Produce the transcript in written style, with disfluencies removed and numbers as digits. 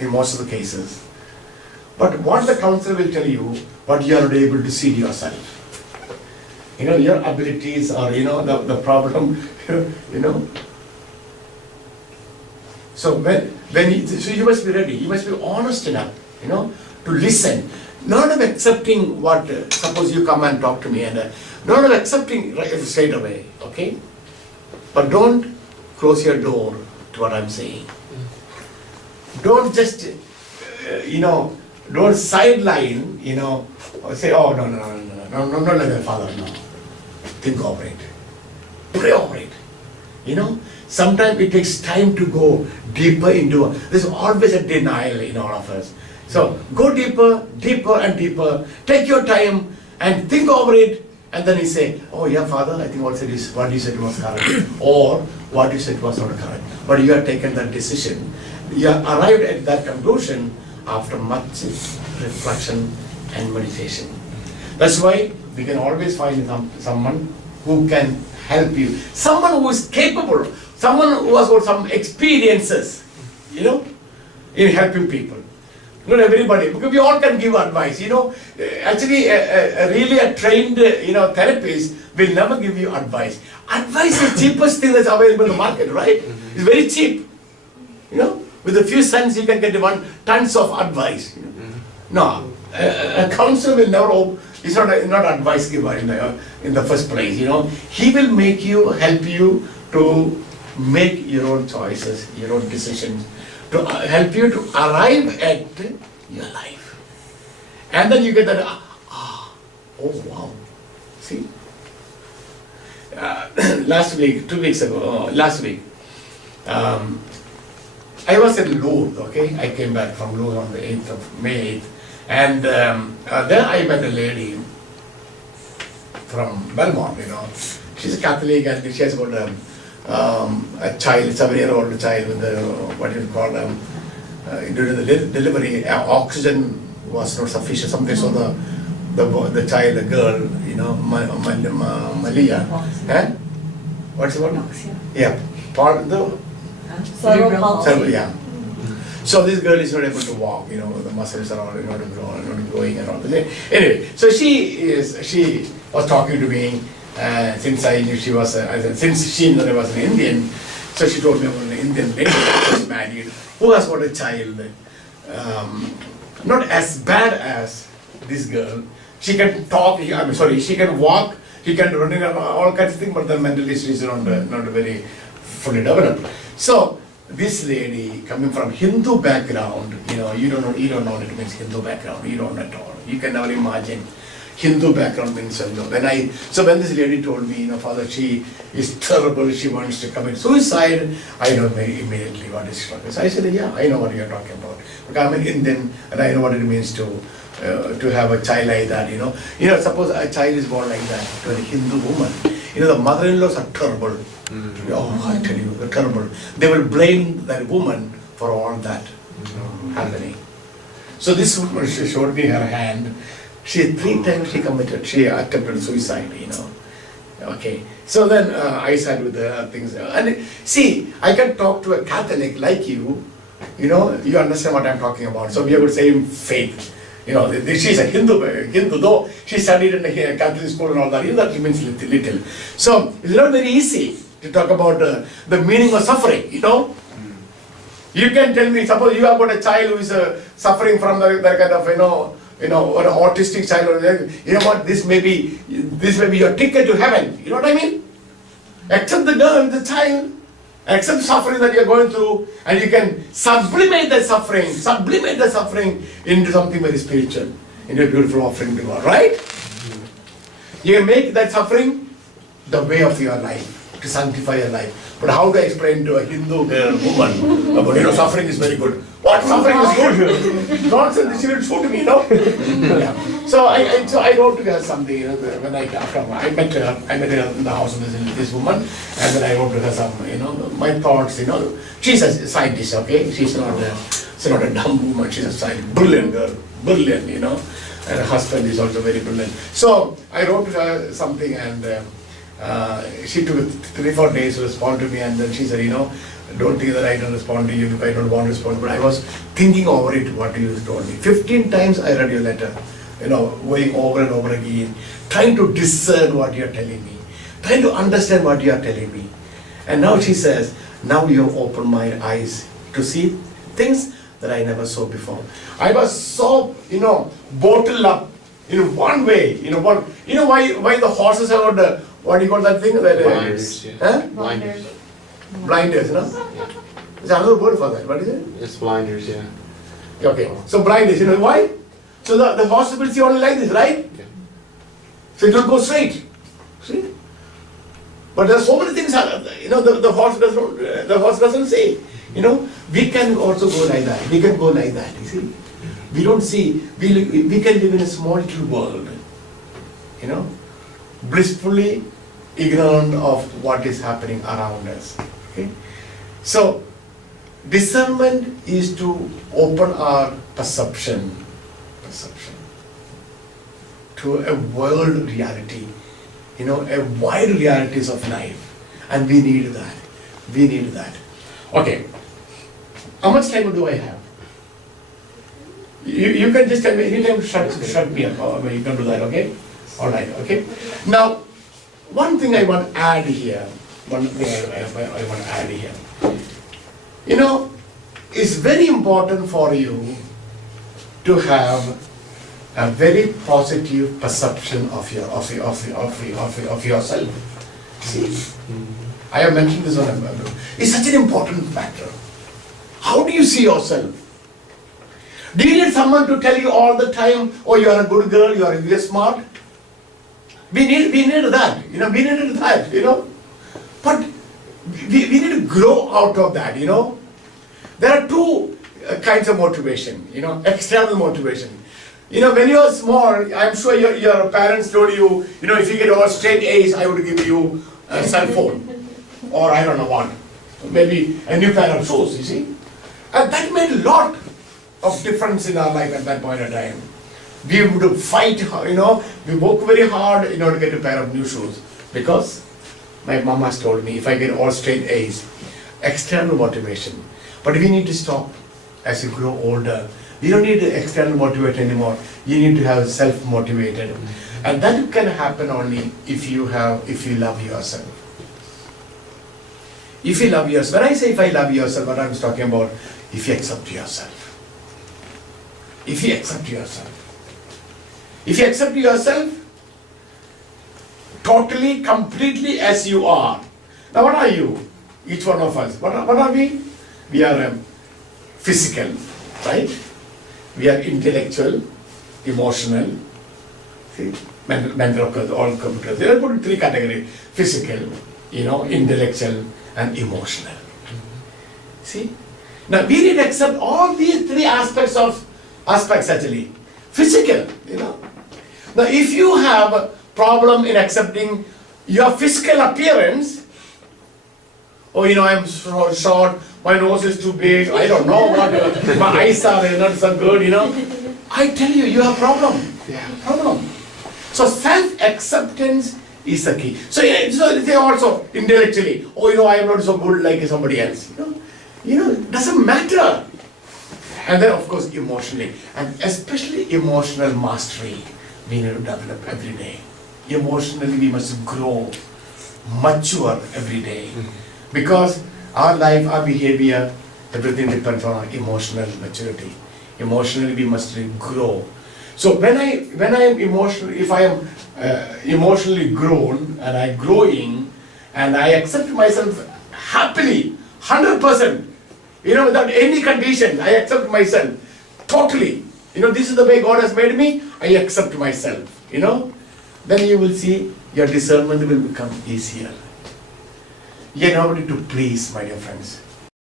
in most of the cases. But what the counselor will tell you, what you are not able to see yourself. You know, your abilities or, you know, the problem, you know. So so you must be ready, you must be honest enough, you know, to listen. Not of accepting what, suppose you come and talk to me, and not of accepting straight away, okay? But don't close your door to what I'm saying. Don't just, you know, don't sideline, you know, or say, oh, no, like the Father, no. Think over it. Pray over it. You know, sometimes it takes time to go deeper into, there's always a denial in all of us. So go deeper, deeper and deeper. Take your time and think over it. And then you say, oh yeah, Father, I think what you said was correct. Or what you said was not correct. But you have taken that decision. You have arrived at that conclusion after much reflection and meditation. That's why we can always find someone who can help you. Someone who is capable. Someone who has got some experiences, you know, in helping people. Not everybody, because we all can give advice, you know. Actually, really a trained, you know, therapist will never give you advice. Advice is the cheapest thing that's available in the market, right? It's very cheap, you know. With a few cents, you can get tons of advice. You know? No, a counselor will never. He's not advice giver in the first place. You know, he will help you to make your own choices, your own decisions, to help you to arrive at your life. And then you get that, oh wow, see? Last week, 2 weeks ago, I was in Lourdes, okay? I came back from Lourdes on the 8th of May 8th. And there I met a lady from Belmont, you know. She's a Catholic and she has got a child, 7-year-old child with what you call during the delivery, oxygen was not sufficient. Something so the child, the girl, you know, Malia, what's the word? Yeah, cerebral palsy. Yeah. So this girl is not able to walk, you know, the muscles are all not growing and all. Anyway, so she was talking to me. Since I knew she was, since she knew I was an Indian, so she told me about an Indian lady who was married, who has got a child, not as bad as this girl. She can talk, she can walk, she can run in all kinds of things, but the mentally she's not very fully developed. So this lady coming from Hindu background, you know, you don't know what it means, Hindu background, you don't at all. You can never imagine. Hindu background means, you know, when this lady told me, you know, Father, she is terrible, she wants to commit suicide, I know immediately what is wrong. So I said, yeah, I know what you're talking about. Because I'm an Indian and I know what it means to have a child like that, you know. You know, suppose a child is born like that to a Hindu woman. You know, the mother-in-laws are terrible. Oh, I tell you, they're terrible. They will blame that woman for all that happening. So this woman, she showed me her hand. 3 times she attempted suicide, you know. Okay, so then I sat with the things. And see, I can talk to a Catholic like you know, you understand what I'm talking about. So we have the same faith. You know, she's a Hindu, though she studied in a Catholic school and all that, you know, that means little. So it's not very easy to talk about the meaning of suffering, you know. You can tell me, suppose you have got a child who is suffering from that kind of, you know, or an autistic child, or you know what, this may be your ticket to heaven. You know what I mean? Accept the girl, the child, accept suffering that you're going through, and you can sublimate the suffering into something very spiritual, into a beautiful offering to God, right? You can make that suffering the way of your life, to sanctify your life. But how to explain to a Hindu girl, woman, about, you know, suffering is very good. What? Suffering is good? Nonsense, she will shoot me, you know? Yeah. So I wrote to her something, you know, when I met her in the house of this woman, and then I wrote to her some, you know, my thoughts, you know. She's a scientist, okay? She's not a dumb woman, she's a scientist, brilliant girl, brilliant, you know. And her husband is also very brilliant. So I wrote to her something, and she took 3-4 days to respond to me, and then she said, you know, don't think that I don't respond to you if I don't want to respond, but I was thinking over it, what you told me. 15 times I read your letter, going over and over again, trying to discern what you're telling me, trying to understand what you're telling me. And now she says, now you have opened my eyes to see things that I never saw before. I was so, bottled up in one way, why the horses have got the, what do you call that thing? Blinders, yeah. Huh? Blinders. Blinders, There's another word for that, what is it? It's blinders, yeah. Okay, so blinders, why? So the horse will see only like this, right? Yeah. So it will go straight, see? But there are so many things, the horse doesn't see. We can also go like that, we can go like that, you see? We don't see, we can live in a small little world, blissfully ignorant of what is happening around us. Okay? So, discernment is to open our perception to a world reality, a wide realities of life, and we need that. Okay, how much time do I have? You can just tell me, anytime shut me up, you can do that, okay? All right, okay? Now, one thing I want to add here, it's very important for you to have a very positive perception of yourself. See, I have mentioned this on a it's such an important factor. How do you see yourself? Do you need someone to tell you all the time, oh, you are a good girl, you are smart? We need that, we needed that, But we need to grow out of that, There are two kinds of motivation, external motivation. When you are small, I'm sure your parents told you, if you get all straight A's, I would give you a cell phone. Or I don't know what. Maybe a new pair of shoes, you see. And that made a lot of difference in our life at that point in time. We would fight, we work very hard in order to get a pair of new shoes. Because my mom has told me, if I get all straight A's, external motivation. But we need to stop as you grow older. We don't need external motivation anymore. You need to have self-motivated. And that can happen only if you love yourself. If you love yourself, when I say if I love yourself, what I'm talking about, if you accept yourself. If you accept yourself. If you accept yourself totally, completely as you are. Now what are you? Each one of us. What are we? We are physical, right? We are intellectual, emotional, see, mental, all computers. They are put in three categories: physical, intellectual, and emotional. See? Now we need to accept all these three aspects actually. Physical, Now if you have a problem in accepting your physical appearance, I'm so short, my nose is too big, I don't know what, my eyes are not so good, I tell you, you have problem. Problem. So self-acceptance is the key. So they also intellectually, I am not so good like somebody else. It doesn't matter. And then of course emotionally, and especially emotional mastery, we need to develop every day. Emotionally we must grow, mature every day. Because our life, our behavior, everything depends on our emotional maturity. Emotionally we must grow. So when I am emotional, if I am emotionally grown and I'm growing and I accept myself happily, 100%, without any condition, I accept myself totally. This is the way God has made me, I accept myself, then you will see your discernment will become easier. You are nobody to please, my dear friends.